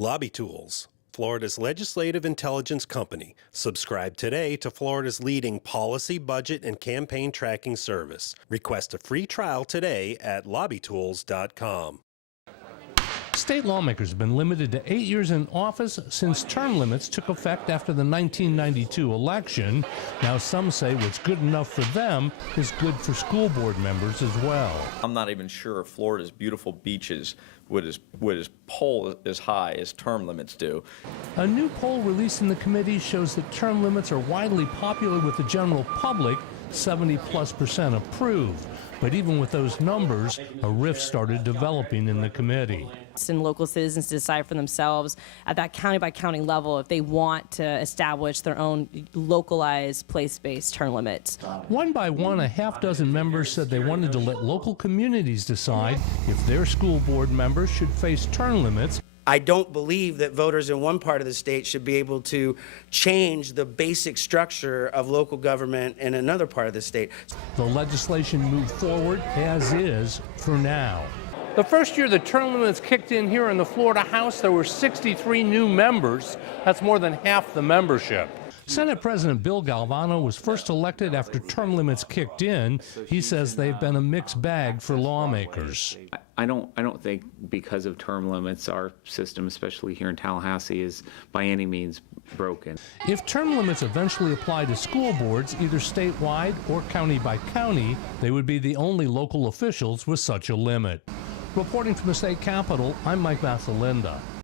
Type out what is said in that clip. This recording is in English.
Lobby Tools, Florida's legislative intelligence company. Subscribe today to Florida's leading policy, budget, and campaign tracking service. Request a free trial today at lobbytools.com. State lawmakers have been limited to 8 years in office since term limits took effect after the 1992 election. Now some say what's good enough for them is good for school board members as well. I'm not even sure if Florida's beautiful beaches would poll as high as term limits do. A new poll released in the committee shows that term limits are widely popular with the general public. 70+% approve. But even with those numbers, a rift started developing in the committee. And local citizens to decide for themselves at that county by county level if they want to establish their own localized place-based term limits. One by one, a half dozen members said they wanted to let local communities decide if their school board members should face term limits. I don't believe that voters in one part of the state should be able to change the basic structure of local government in another part of the state. The legislation moved forward as is for now. The first year the term limits kicked in here in the Florida House, there were 63 new members. That's more than half the membership. Senate President Bill Galvano was first elected after term limits kicked in. He says they've been a mixed bag for lawmakers. I don't think because of term limits our system, especially here in Tallahassee, is by any means broken. If term limits eventually apply to school boards, either statewide or county by county, they would be the only local officials with such a limit. Reporting from the state capitol, I'm Mike Vassalinda.